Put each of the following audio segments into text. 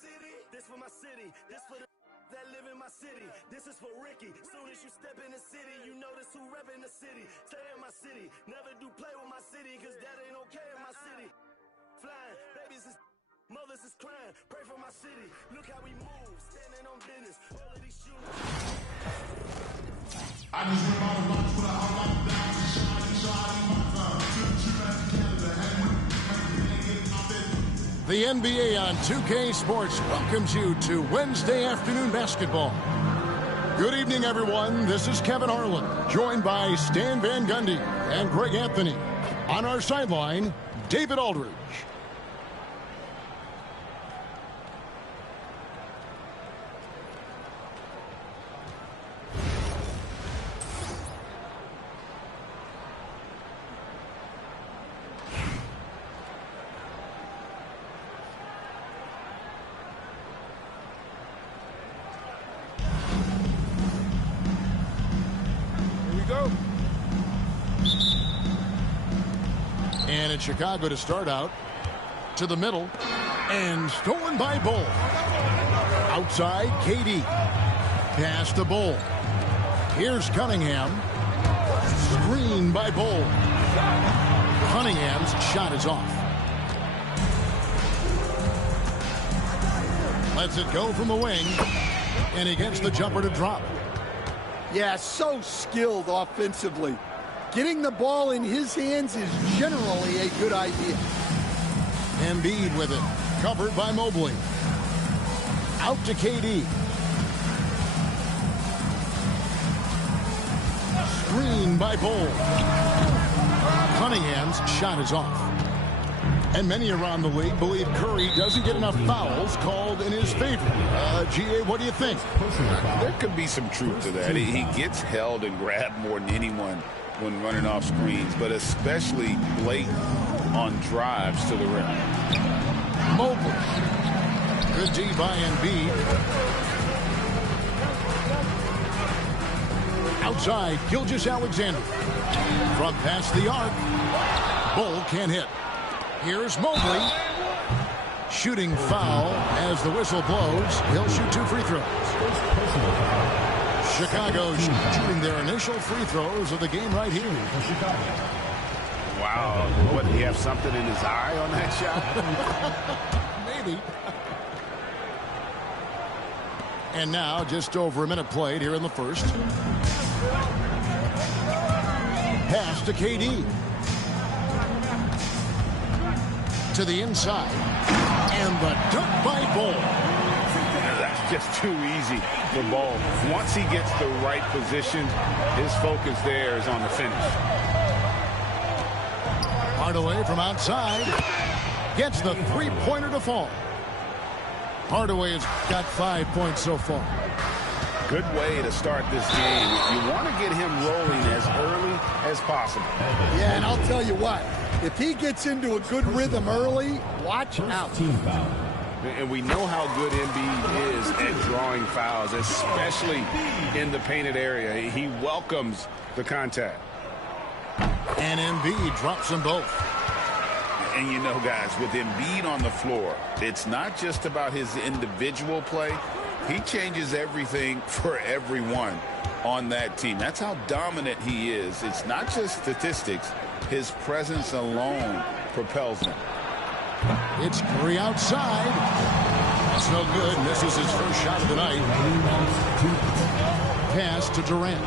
city. This for my city. This for the that live in my city. This is for Ricky. Soon as you step in the city, you notice who rep in the city. Stay in my city. Never do play with my city, cause that ain't okay in my city. Flying, babies is mothers is crying. Pray for my city. Look how we move. Standing on business. All of these shoes. I just went all lunch for the all down to shine my time. The NBA on 2K Sports welcomes you to Wednesday afternoon basketball. Good evening, everyone. This is Kevin Harlan, joined by Stan Van Gundy and Greg Anthony. On our sideline, David Aldridge. And it's Chicago to start out. To the middle. And stolen by Bull. Outside, KD. Pass to Bull. Here's Cunningham. Screen by Bull. Cunningham's shot is off. Lets it go from the wing. And he gets the jumper to drop. Yeah, so skilled offensively. Getting the ball in his hands is generally a good idea. Embiid with it. Covered by Mobley. Out to KD. Screen by Bull. Cunningham's shot is off. And many around the league believe Curry doesn't get enough fouls called in his favor. GA, what do you think? There could be some truth to that. He gets held and grabbed more than anyone when running off screens, but especially blatant on drives to the rim. Mobley. Good D by Embiid. Outside, Gilgeous-Alexander. From past the arc. Bull can't hit. Here's Mobley. Shooting foul as the whistle blows. He'll shoot 2 free throws. Chicago shooting their initial free throws of the game right here. Wow. What, did he have something in his eye on that shot? Maybe. And now just over a minute played here in the first. Pass to KD. To the inside. And the dunk by Bull. That's just too easy for Bull. Once he gets the right position, his focus there is on the finish. Hardaway from outside. Gets the three-pointer to fall. Hardaway has got 5 points so far. Good way to start this game. You want to get him rolling as early as possible. Yeah, and I'll tell you what. If he gets into a good rhythm early, watch out. Team foul. And we know how good Embiid is at drawing fouls, especially in the painted area. He welcomes the contact. And Embiid drops them both. And you know, guys, with Embiid on the floor, it's not just about his individual play. He changes everything for everyone on that team. That's how dominant he is. It's not just statistics. His presence alone propels them. It's Curry outside. That's no good. Misses his first shot of the night. Pass to Durant.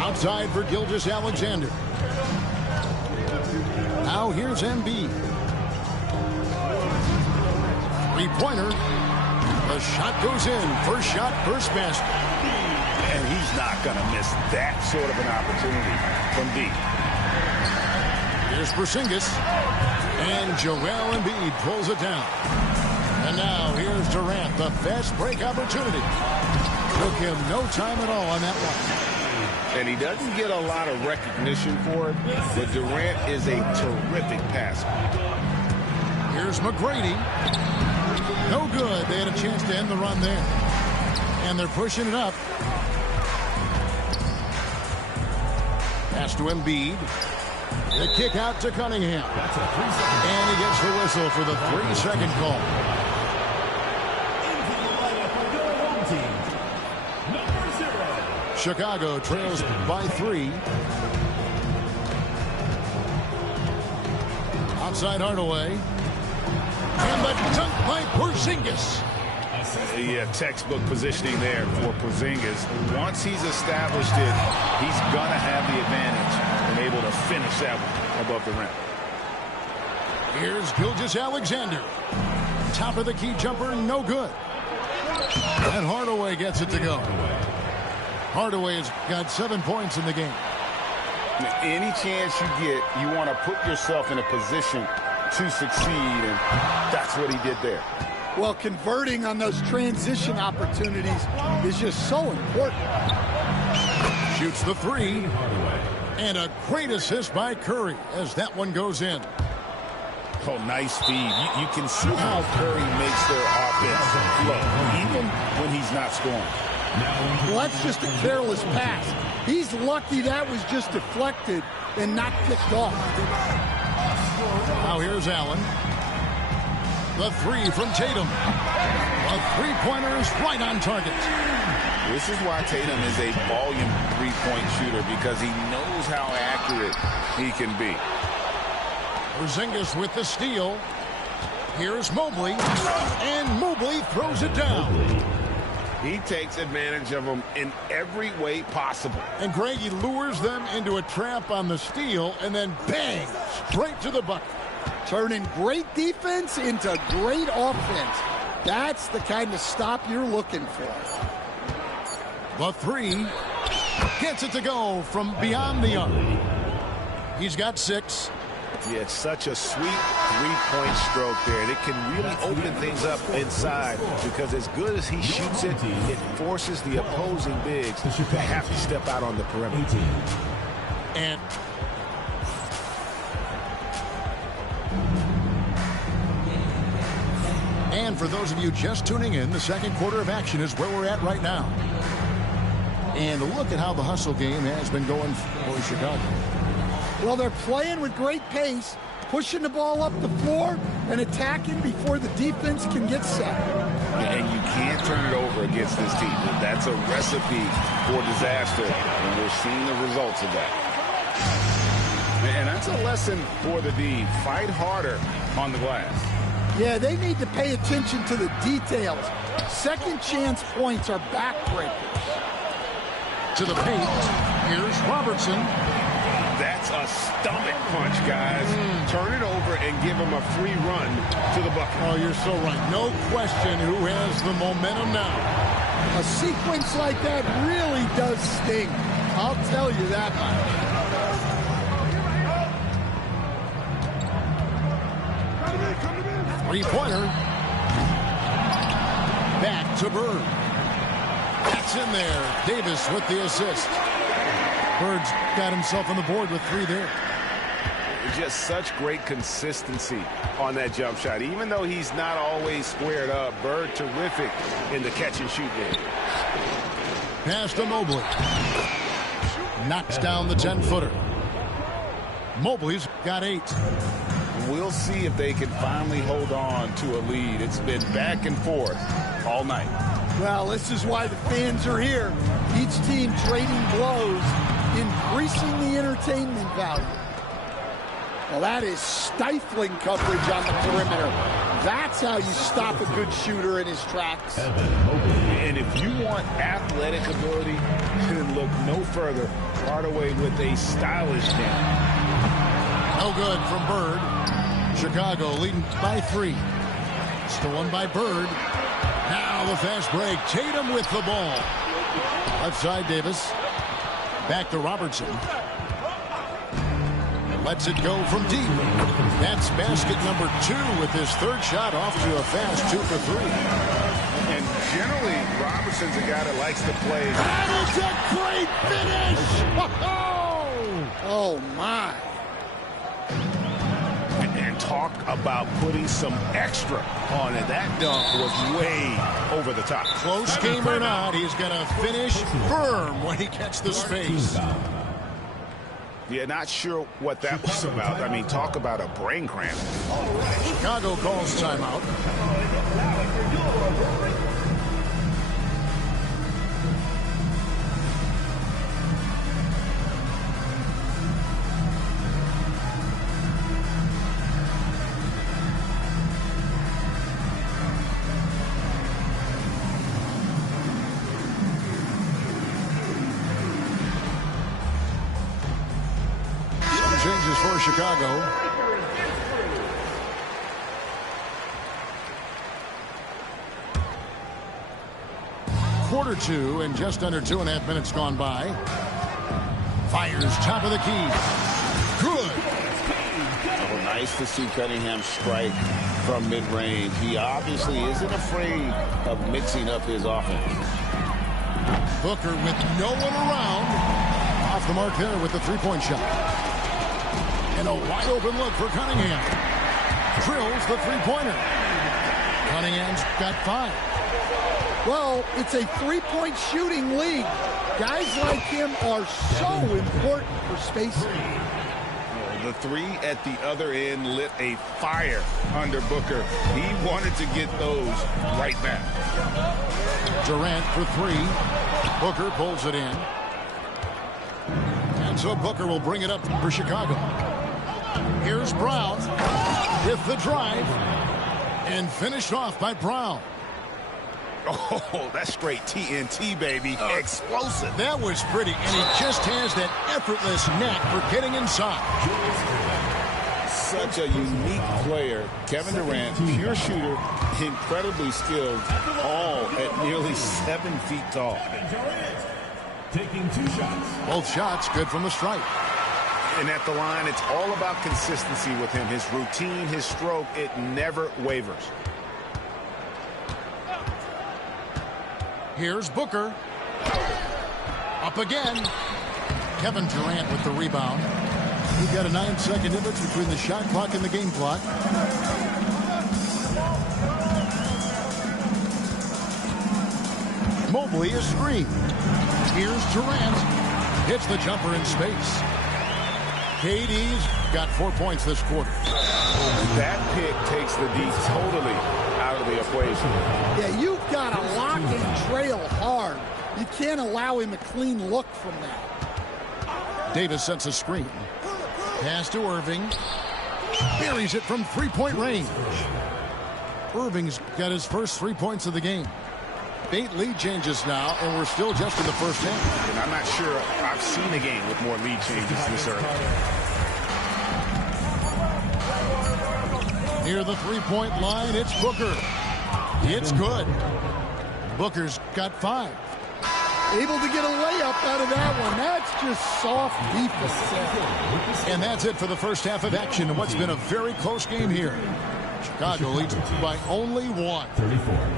Outside for Gilgeous-Alexander. Now here's Embiid. Three-pointer. The shot goes in. First shot, first basket. And he's not going to miss that sort of an opportunity from deep. Here's Porzingis. And Joel Embiid pulls it down. And now here's Durant, the fast break opportunity. Took him no time at all on that one. And he doesn't get a lot of recognition for it, but Durant is a terrific passer. Here's McGrady. No good. They had a chance to end the run there. And they're pushing it up. Pass to Embiid. The kick out to Cunningham. And he gets the whistle for the 3-second call. Chicago trails by 3. Outside Hardaway. And the dunk by Porzingis. Yeah, textbook positioning there for Porzingis. Once he's established it, he's going to have the advantage and able to finish that one above the rim. Here's Gilgeous-Alexander. Top of the key jumper, no good. And Hardaway gets it to go. Hardaway has got 7 points in the game. Any chance you get, you want to put yourself in a position to succeed, and that's what he did there. Well, converting on those transition opportunities is just so important. Shoots the 3. And a great assist by Curry as that one goes in. Oh, nice feed. You can see how Curry makes their offense flow, even when he's not scoring. Well, that's just a careless pass. He's lucky that was just deflected and not picked off. Now here's Allen. The 3 from Tatum. A three-pointer is right on target. This is why Tatum is a volume three-point shooter, because he knows how accurate he can be. Porzingis with the steal. Here's Mobley. And Mobley throws it down. He takes advantage of them in every way possible. And Greg, he lures them into a trap on the steal, and then bang, straight to the bucket. Turning great defense into great offense. That's the kind of stop you're looking for. The 3 gets it to go from beyond the arc. He's got 6. Yeah, it's such a sweet three-point stroke there. And it can really open things up inside, because as good as he shoots it, it forces the opposing bigs to have to step out on the perimeter. And for those of you just tuning in, the second quarter of action is where we're at right now. And look at how the hustle game has been going for Chicago. Well, they're playing with great pace, pushing the ball up the floor and attacking before the defense can get set. And you can't turn it over against this team. That's a recipe for disaster, and we're seeing the results of that. And that's a lesson for the D. Fight harder on the glass. Yeah, they need to pay attention to the details. Second chance points are backbreakers. To the paint, here's Robertson. That's a stomach punch, guys. Turn it over and give him a free run to the bucket. Oh, you're so right. No question who has the momentum now. A sequence like that really does sting. I'll tell you that much. Three-pointer. Back to Bird. That's in there. Davis with the assist. Bird's got himself on the board with 3 there. Just such great consistency on that jump shot. Even though he's not always squared up, Bird terrific in the catch-and-shoot game. Pass to Mobley. Knocks down the 10-footer. Mobley's got 8. We'll see if they can finally hold on to a lead. It's been back and forth all night. Well, this is why the fans are here. Each team trading blows, increasing the entertainment value. Well, that is stifling coverage on the perimeter. That's how you stop a good shooter in his tracks. And if you want athletic ability, then look no further. Hardaway with a stylish game. No good from Bird. Chicago leading by 3. Stolen by Bird. Now the fast break. Tatum with the ball. Left side, Davis. Back to Robertson. Lets it go from deep. That's basket number 2 with his 3rd shot off to a fast 2 for 3. And generally, Robertson's a guy that likes to play. That is a great finish! Oh, my. And talk about putting some extra on it. That dunk was way over the top. Close game or not, he's going to finish firm when he gets the space. Yeah, not sure what that was about. I mean, talk about a brain cramp. Chicago calls timeout. changes for Chicago. Quarter 2 and just under 2.5 minutes gone by. Fires top of the key. Good. Well, nice to see Cunningham strike from mid-range. He obviously isn't afraid of mixing up his offense. Booker with no one around. Off the mark there with the three-point shot. And a wide open look for Cunningham. Drills the three-pointer. Cunningham's got 5. Well, it's a three-point shooting league. Guys like him are so important for spacing. The three at the other end lit a fire under Booker. He wanted to get those right back. Durant for 3. Booker pulls it in. And so Booker will bring it up for Chicago. Here's Brown with the drive. And finished off by Brown. Oh, that's straight TNT, baby. Explosive. That was pretty, and he just has that effortless knack for getting inside. Such a unique player. Kevin Durant, pure shooter, incredibly skilled, all at nearly 7 feet tall. Taking 2 shots. Both shots good from the stripe. And at the line, it's all about consistency with him. His routine, his stroke, it never wavers. Here's Booker. Up again. Kevin Durant with the rebound. We've got a 9-second difference between the shot clock and the game clock. Mobley is screen. Here's Durant. Hits the jumper in space. KD's got 4 points this quarter. That pick takes the D totally out of the equation. Yeah, you've got to lock and trail hard. You can't allow him a clean look from that. Davis sets a screen. Pass to Irving. Buries it from three-point range. Irving's got his first 3 points of the game. 8 lead changes now, and we're still just in the first half. And I'm not sure I've seen a game with more lead changes this early. Near the three-point line, it's Booker. It's good. Booker's got 5. Able to get a layup out of that one. That's just soft defense. And that's it for the first half of action in what's been a very close game here. Chicago leads by only 1.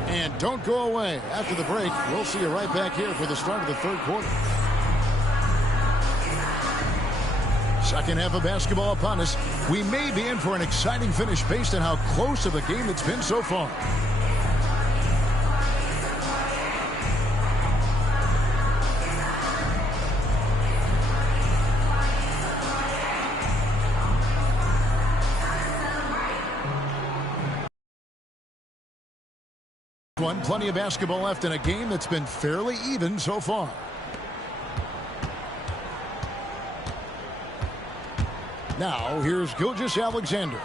And don't go away. After the break, we'll see you right back here for the start of the third quarter. Second half of basketball upon us. We may be in for an exciting finish based on how close of a game it's been so far. Plenty of basketball left in a game that's been fairly even so far. Now, here's Gilgeous-Alexander.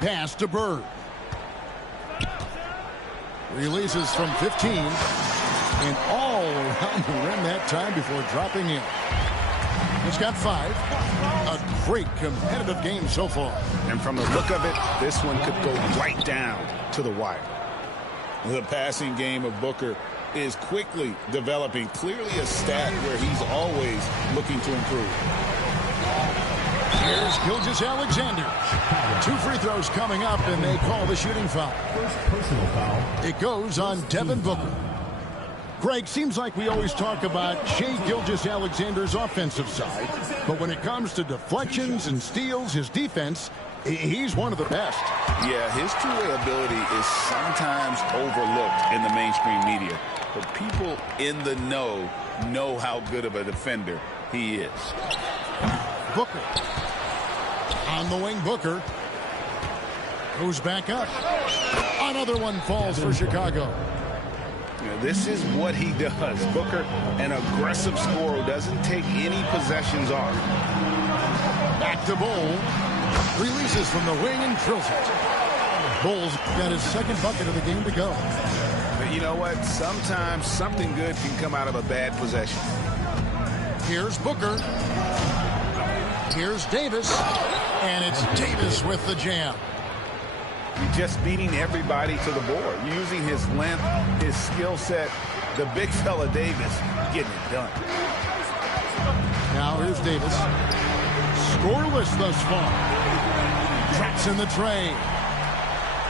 Pass to Bird. Releases from 15. And all around the rim that time before dropping in. He's got 5. A great competitive game so far. And from the look of it, this one could go right down to the wire. The passing game of Booker is quickly developing. Clearly a stat where he's always looking to improve. Here's Gilgeous-Alexander. 2 free throws coming up, and they call the shooting foul. First personal foul. It goes on Devin Booker. Greg, seems like we always talk about Shai Gilgeous-Alexander's offensive side, but when it comes to deflections and steals, his defense, he's one of the best. Yeah, his two-way ability is sometimes overlooked in the mainstream media, but people in the know how good of a defender he is. Booker. On the wing, Booker. Goes back up. Another one falls for Chicago. This is what he does. Booker, an aggressive scorer who doesn't take any possessions off. Back to Bull. Releases from the wing and drills it. Bull's got his second bucket of the game to go. But you know what? Sometimes something good can come out of a bad possession. Here's Booker. Here's Davis, and it's Davis with the jam. Just beating everybody to the board, using his length, his skill set. The big fella Davis getting it done. Now here's Davis. Scoreless thus far. Drops in the tray.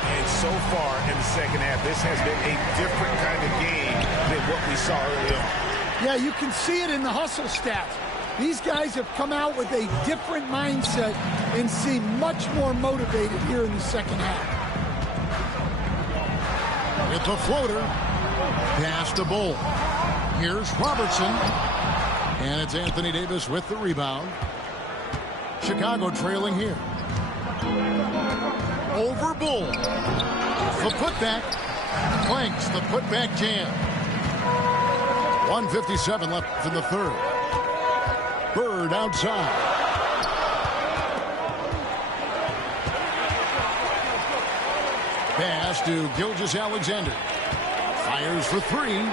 And so far in the second half, this has been a different kind of game than what we saw early on. Yeah, you can see it in the hustle stats. These guys have come out with a different mindset and seem much more motivated here in the second half. It's a floater. Pass to Bull. Here's Robertson. And it's Anthony Davis with the rebound. Chicago trailing here. Over Bull. The putback. Clanks the putback jam. 1:57 left in the third. Bird outside. Pass to Gilgeous-Alexander. Fires for three.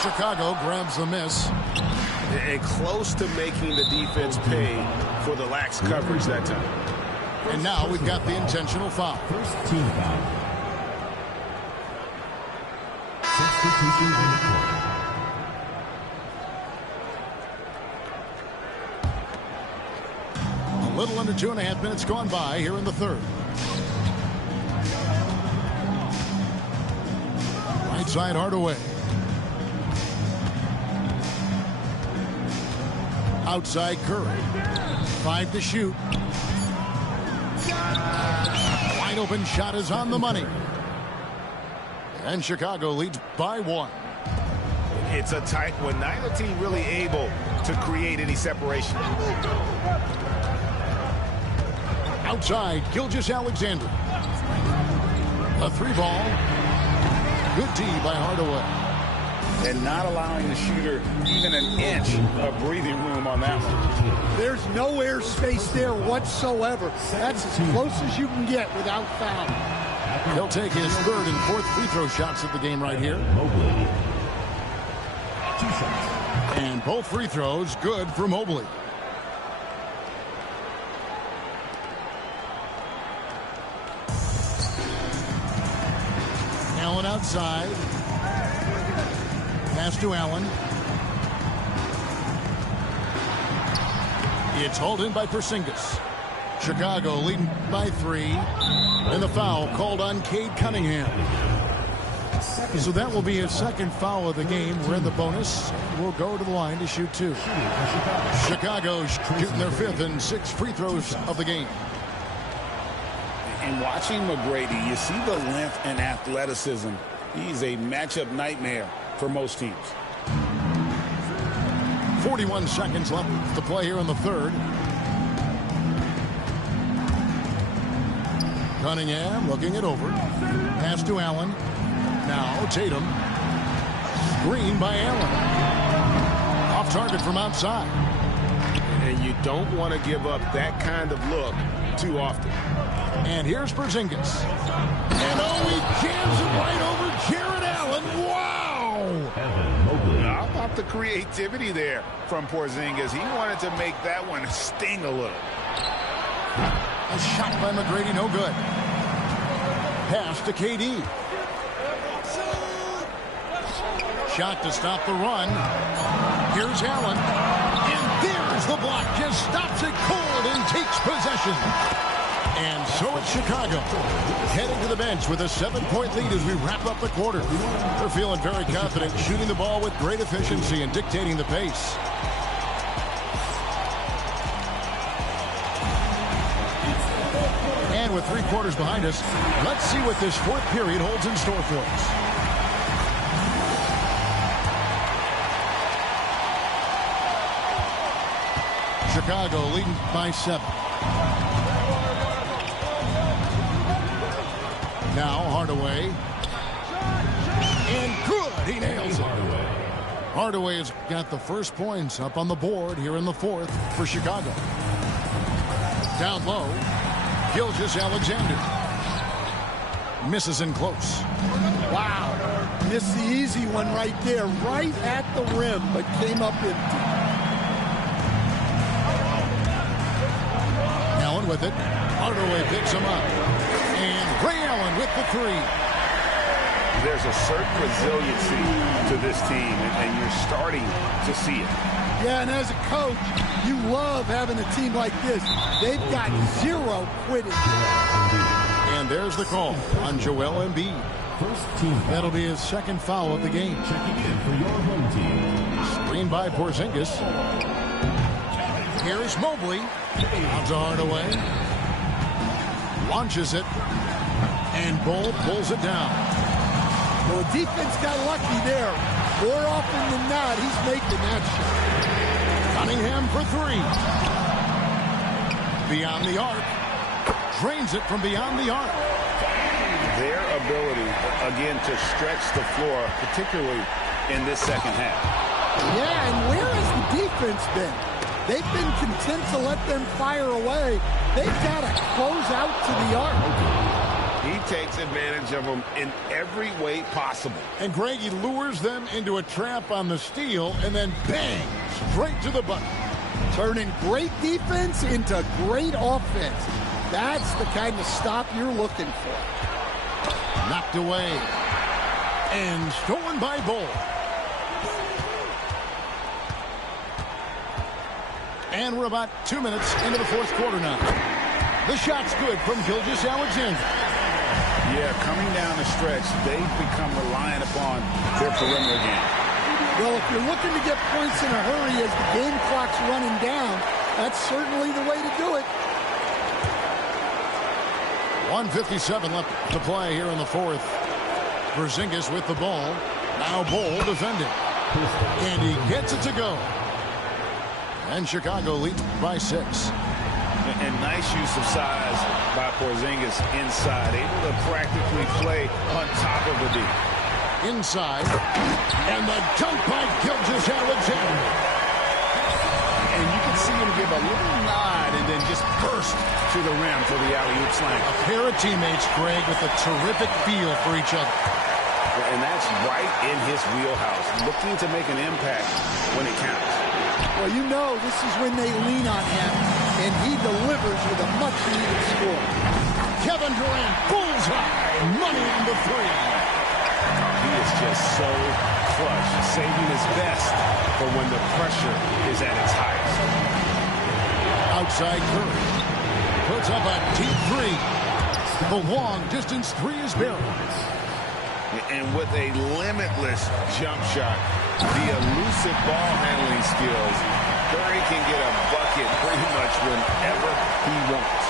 Chicago grabs the miss. And close to making the defense pay for the lax coverage that time. And now we've got the intentional foul. First team foul. Substitution on the court. A little under 2.5 minutes gone by here in the third. Right side Hardaway. Outside Curry. 5 to shoot. Wide open shot is on the money. And Chicago leads by 1. It's a tight one. Neither team really able to create any separation. Outside, Gilgeous-Alexander. A 3-ball. Good D by Hardaway. And not allowing the shooter even an inch of breathing room on that one. There's no air space there whatsoever. That's as close as you can get without foul. He'll take his third and fourth free throw shots of the game right here. Mobley. 2 shots. And both free throws good for Mobley. Allen outside. Pass to Allen. It's hauled in by Porzingis. Chicago leading by 3. And the foul called on Cade Cunningham. So that will be his second foul of the game. We're in the bonus. We'll go to the line to shoot 2. Chicago shooting their 5th and 6th free throws of the game. And watching McGrady, you see the length and athleticism. He's a matchup nightmare for most teams. 41 seconds left to play here in the third. Cunningham looking it over. Pass to Allen. Now Tatum. Screen by Allen. Off target from outside. And you don't want to give up that kind of look too often. And here's Porzingis. And he jams it right over Jared Allen. Wow! How about the creativity there from Porzingis? He wanted to make that one sting a little. A shot by McGrady, no good. Pass to KD. Shot to stop the run. Here's Allen. And there's the block. Just stops it cold and takes possession. And so it's Chicago heading to the bench with a 7-point lead as we wrap up the quarter. They're feeling very confident, shooting the ball with great efficiency and dictating the pace. And with 3 quarters behind us, let's see what this 4th period holds in store for us. Chicago leading by 7. Now Hardaway. And good. He nails it. Hardaway has got the first points up on the board here in the 4th for Chicago. Down low. Gilgeous-Alexander. Misses in close. Wow. Missed the easy one right there. Right at the rim, but came up empty. run with it. Hardaway picks him up. And Ray Allen with the three. There's a certain resiliency to this team, and you're starting to see it. Yeah, and as a coach, you love having a team like this. They've got zero quitting. And there's the call on Joel Embiid. First team. That'll be his second foul of the game. Checking in for your home team. Screen by Porzingis. Here's Mobley. Out to Hardaway. Launches it. And Bull pulls it down. Well, the defense got lucky there. More often than not, he's making that shot. Cunningham for three. Beyond the arc. Drains it from beyond the arc. Their ability, again, to stretch the floor, particularly in this second half. Yeah, and where has the defense been? They've been content to let them fire away. They've got to close out to the arc. He takes advantage of them in every way possible. And Greg, he lures them into a trap on the steal, and then bang, straight to the bucket. Turning great defense into great offense. That's the kind of stop you're looking for. Knocked away. And stolen by Bull. And we're about 2 minutes into the fourth quarter now. The shot's good from Gilgeous-Alexander. Yeah, coming down the stretch, they've become reliant upon their perimeter game. Well, if you're looking to get points in a hurry as the game clock's running down, that's certainly the way to do it. 1:57 left to play here in the fourth. Porzingis with the ball. Now Bull defending. And he gets it to go. And Chicago leads by 6. And nice use of size by Porzingis inside, able to practically play on top of the D. Inside. And the dunk by Gilgeous-Alexander. And you can see him give a little nod and then just burst to the rim for the alley-oop slam. A pair of teammates, Greg, with a terrific feel for each other. And that's right in his wheelhouse, looking to make an impact when it counts. Well, you know this is when they lean on him, and he delivers with a much-needed score. Kevin Durant, bullseye, money on the three. He is just so clutch, saving his best for when the pressure is at its highest. Outside Curry. Puts up a deep three. The long-distance three is barreled. And with a limitless jump shot, the elusive ball handling skills, Curry can get a bucket pretty much whenever he wants.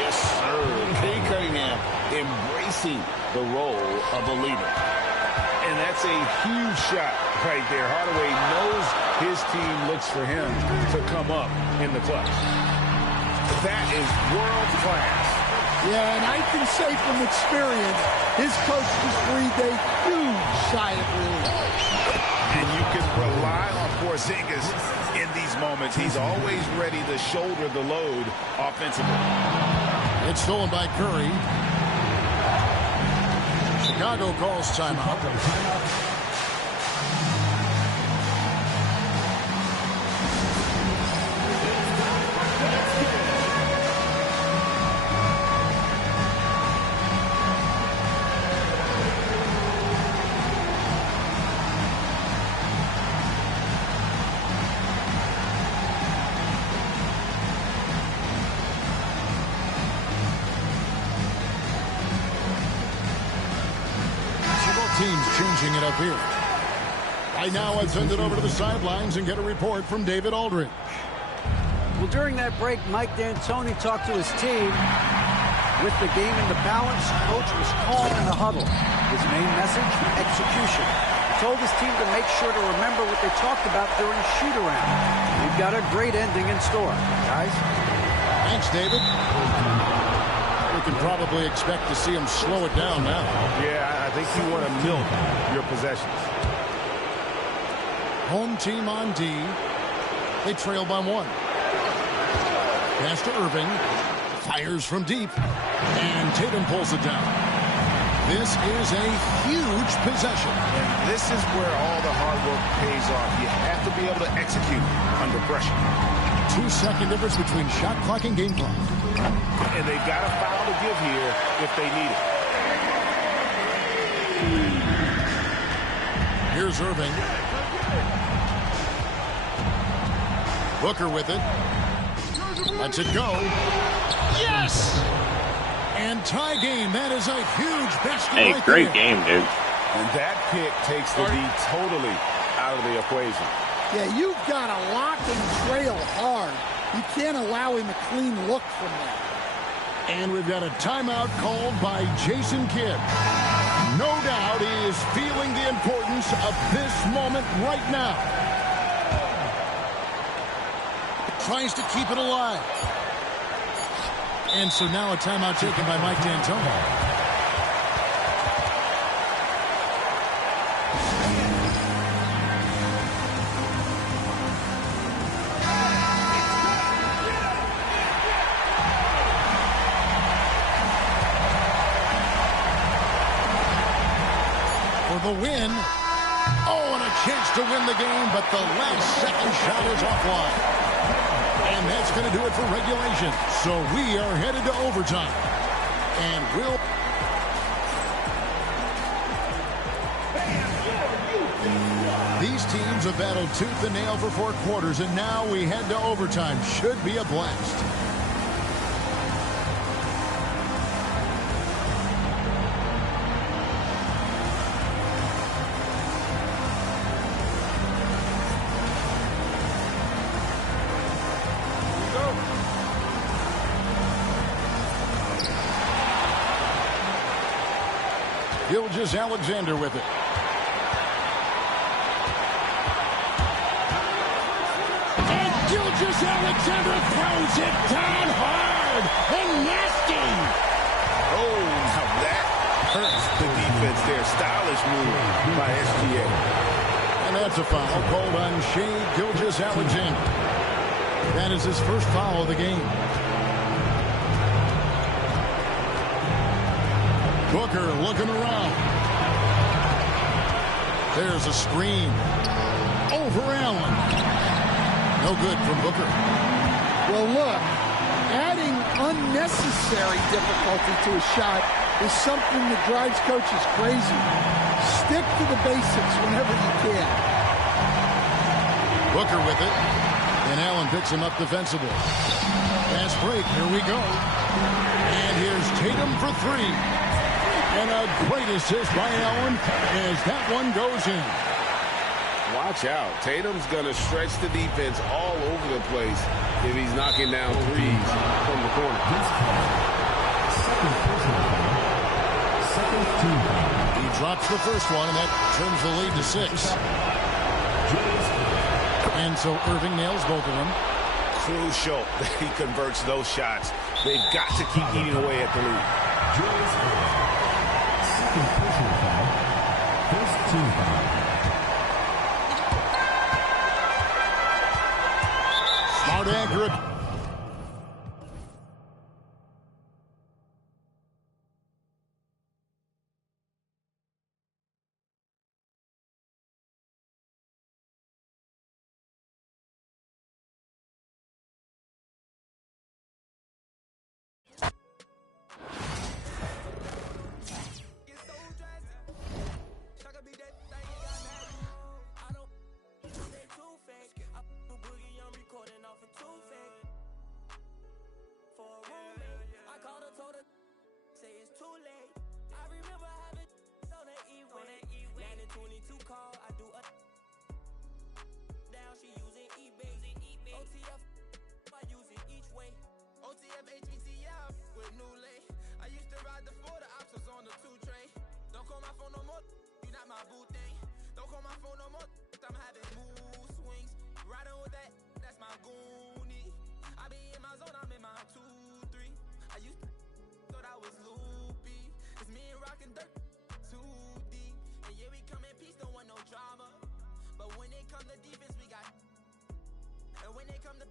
Yes, sir. Kay Cunningham embracing the role of a leader. And that's a huge shot right there. Hardaway knows his team looks for him to come up in the clutch. That is world class. Yeah, and I can say from experience, his coach just breathed a huge sigh of relief. And you can rely on Porzingis in these moments. He's always ready to shoulder the load offensively. It's stolen by Curry. Chicago calls timeout. Teams changing it up here. Right now, I'd send it over to the sidelines and get a report from David Aldridge. Well, during that break, Mike D'Antoni talked to his team. With the game in the balance, coach was calm in the huddle. His main message, execution. He told his team to make sure to remember what they talked about during shoot-around. We've got a great ending in store, guys. Thanks, David. We can probably expect to see him slow it down now. Yeah, I think you want to milk your possessions. Home team on D. They trail by 1. Pass to Irving. Fires from deep. And Tatum pulls it down. This is a huge possession. And this is where all the hard work pays off. You have to be able to execute under pressure. 2-second difference between shot clock and game clock. And they've got a foul to give here if they need it. Here's Irving. Booker with it. Lets it go. Yes! And tie game. That is a huge basket. Hey, right great there. game, dude. And that pick takes the lead totally out of the equation. Yeah, you've got to lock and trail hard. You can't allow him a clean look from that. And we've got a timeout called by Jason Kidd. No doubt he is feeling the importance of this moment right now. Tries to keep it alive. And so now a timeout taken by Mike D'Antoni. The win. Oh, and a chance to win the game, but the last second shot is offline. And that's going to do it for regulation. So we are headed to overtime. And these teams have battled tooth and nail for 4 quarters, and now we head to overtime. Should be a blast. Gilgeous Alexander with it. And Gilgeous Alexander throws it down hard and nasty. Oh, now that hurts the defense there. Stylish move by SGA. And that's a foul called on Shai Gilgeous-Alexander. That is his first foul of the game. Booker looking around. There's a screen. Over Allen. No good from Booker. Well, look, adding unnecessary difficulty to a shot is something that drives coaches crazy. Stick to the basics whenever you can. Booker with it. And Allen picks him up defensively. Fast break. Here we go. And here's Tatum for 3. And a great assist by Allen as that one goes in. Watch out. Tatum's going to stretch the defense all over the place if he's knocking down threes from the corner. He drops the first one, and that turns the lead to 6. And so Irving nails both of them. Crucial that he converts those shots. They've got to keep eating away at the lead. Smart, accurate. Come the defense, we got. And when they come to